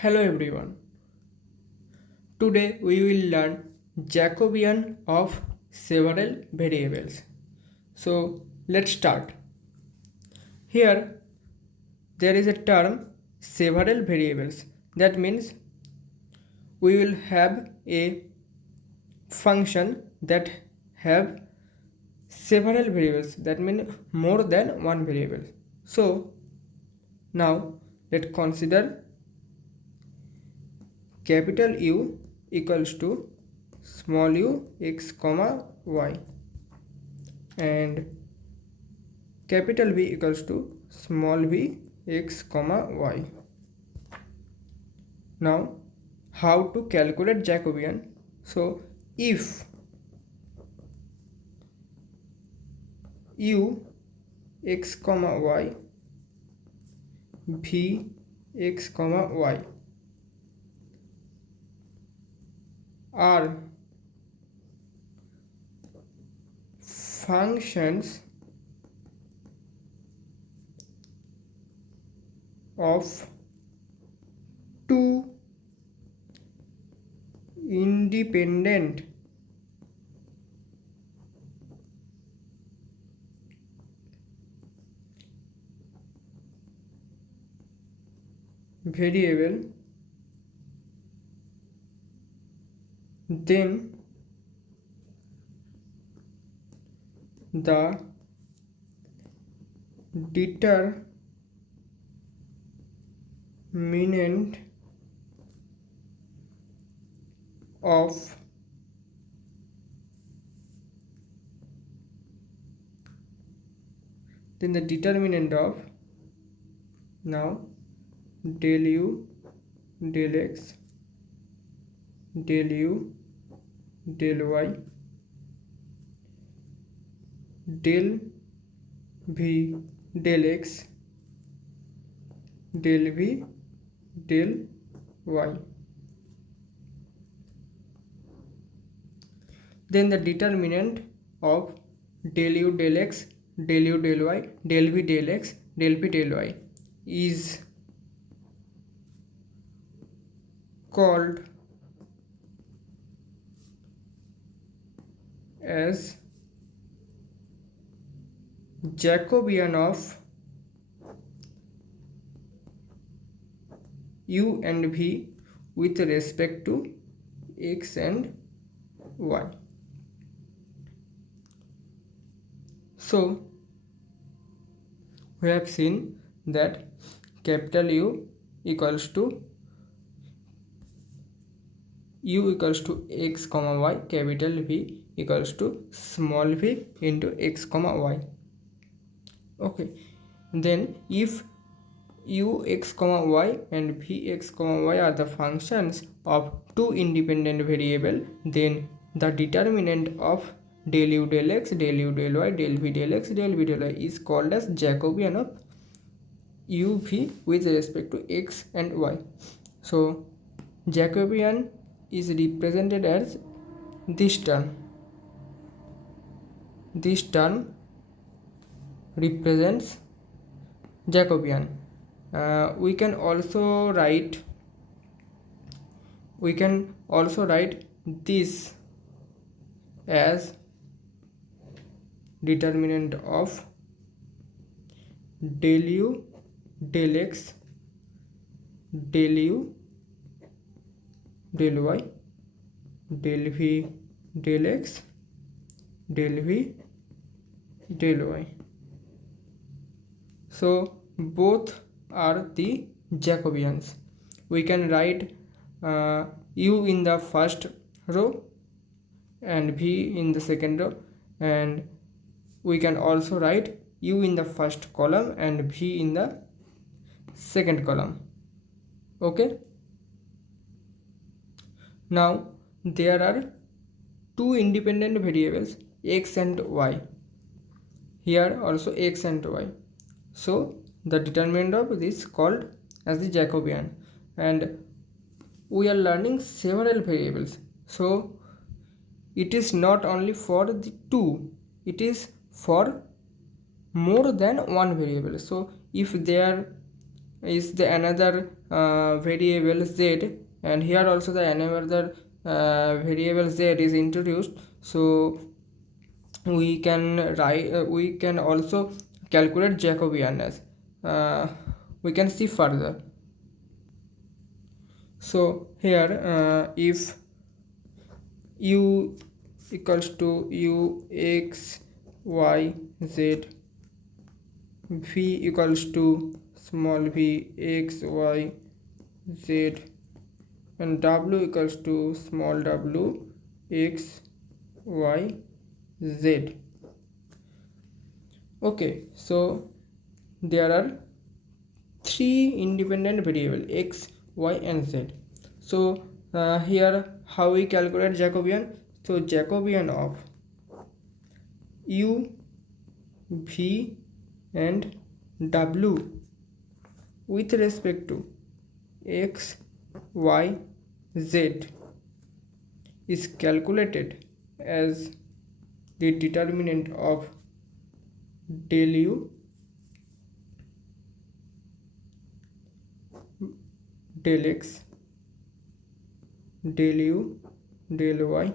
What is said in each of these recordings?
Hello everyone. Today we will learn Jacobian of several variables. So let's start. Here there is a term several variables. That means we will have a function that have several variables. That means more than one variable. So now let's consider capital U equals to small u x comma y and capital V equals to small v x comma y. Now how to calculate Jacobian? So if u x comma y v x comma y are functions of two independent variable, then the determinant of now del u del x del u del y del v del x del v del y. Then the determinant of del u del x del u del y del v del x del v del y is called as Jacobian of u and v with respect to x and y. So we have seen that capital U equals to x comma y, capital V equals to small v into x comma y. Okay, then if u x comma y and v x comma y are the functions of two independent variable, then the determinant of del u del x del u del y del v del x del v del y is called as Jacobian of u v with respect to x and y. So Jacobian is represented as this term. This term represents Jacobian. We can also write this as determinant of del u del x del u del y del v del x del v del y. So both are the Jacobians. We can write u in the first row and v in the second row, and we can also write u in the first column and v in the second column. Okay, now there are two independent variables x and y. Here also x and y. So the determinant of this called as the Jacobian, and we are learning several variables. So it is not only for the two, it is for more than one variable. So if there is the another variable z, and here also the another variable z is introduced. So we can write we can also calculate Jacobian as we can see further. So here if u equals to u x y z, v equals to small v x y z, and w equals to small w x y z. Okay, so there are three independent variables x, y and z. So here how we calculate Jacobian? So Jacobian of u, v and w with respect to x, y, z is calculated as the determinant of del u, del x, del u, del y,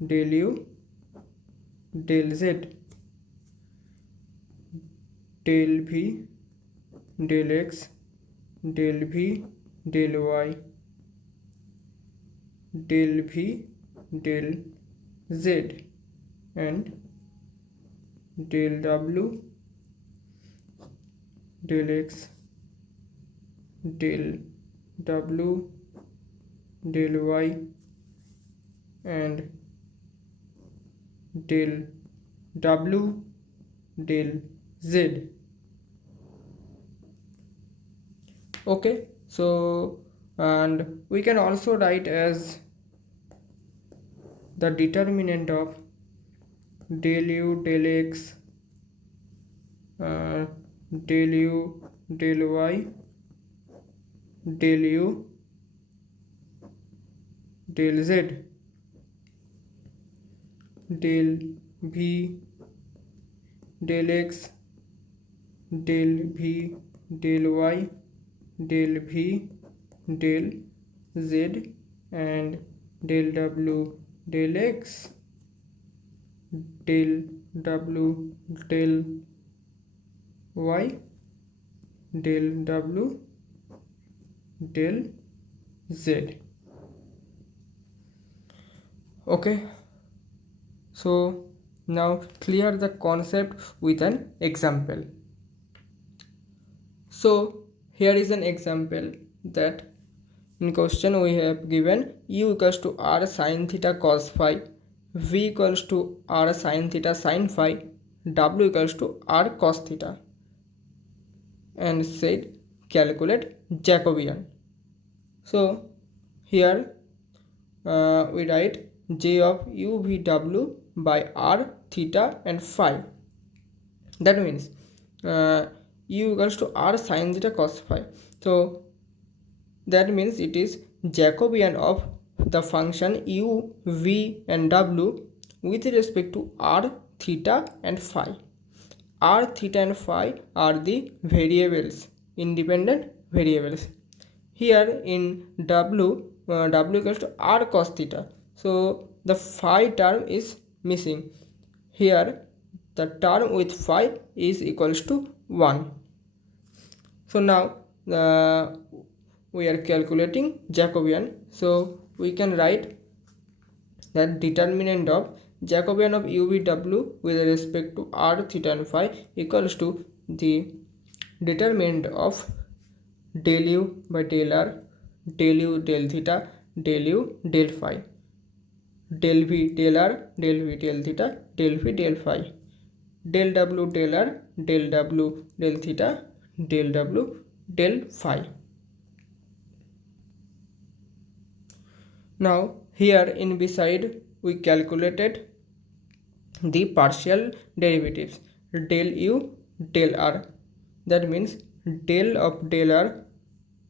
del u, del z, del v, del x, del v, del y, del v, del z, and del w, del x, del w, del y, and del w, del z. Okay, so and we can also write as the determinant of del u, del x, del u, del y, del u, del z, del v, del x, del v, del y, del v, del z, and del w, del x, del w, del y, del w, del z. Okay, so now clear the concept with an example. So here is an example that in question we have given u equals to r sin theta cos phi, v equals to r sin theta sin phi, w equals to r cos theta, and said calculate Jacobian. So here we write j of u v w by r theta and phi. That means u equals to r sin theta cos phi. So that means it is Jacobian of the function u, v and w with respect to r, theta and phi. R, theta and phi are the variables, independent variables. Here in w, w equals to r cos theta. So the phi term is missing. Here the term with phi is equals to 1. So now we are calculating Jacobian. So we can write that determinant of Jacobian of u v w with respect to r, theta and phi equals to the determinant of del u by del r, del u del theta, del u del phi, del v del r, del v del theta, del v del phi, del w del r, del w del theta, del w del phi. Now here in beside we calculated the partial derivatives del u del r. That means del of del r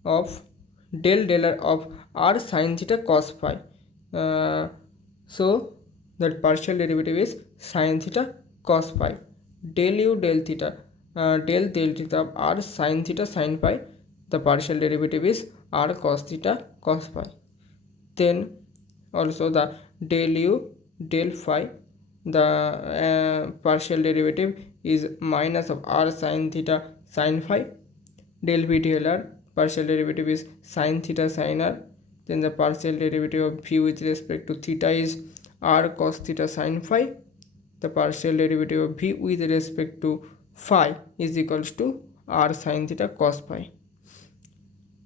of del r of r sin theta cos phi. So that partial derivative is sin theta cos phi. Del u del theta. del theta of r sin theta sin phi, the partial derivative is r cos theta cos phi. Then also the del u del phi, the partial derivative is minus of r sin theta sin phi. Del v del r, partial derivative is sin theta sin r. Then the partial derivative of v with respect to theta is r cos theta sin phi. The partial derivative of v with respect to phi is equals to r sin theta cos phi.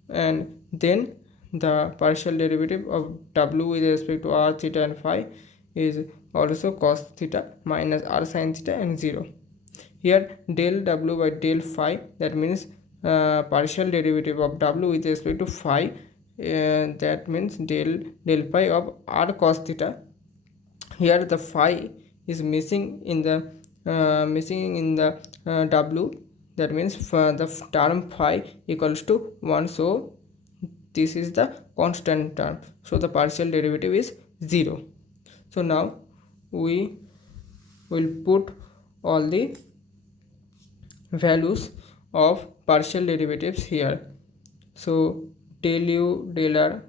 And then the partial derivative of w with respect to r theta and phi is also cos theta minus r sin theta and 0. Here del w by del phi, that means partial derivative of w with respect to phi, that means del phi of r cos theta. Here the phi is missing in the w, that means the term phi equals to 1, so this is the constant term, so the partial derivative is 0. So now we will put all the values of partial derivatives here. So del u del r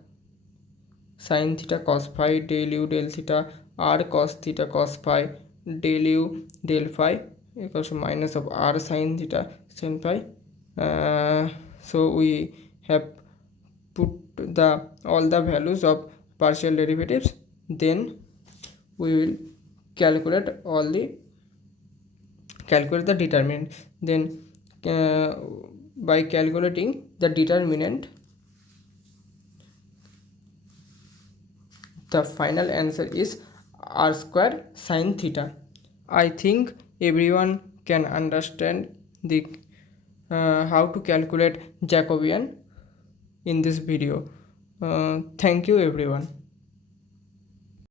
sin theta cos phi, del u del theta r cos theta cos phi, del u del phi equals to minus of r sin theta sin phi. So we have put all the values of partial derivatives. Then we will calculate the determinant. Then by calculating the determinant, the final answer is r square sin theta. I think everyone can understand the how to calculate Jacobian in this video. Thank you everyone.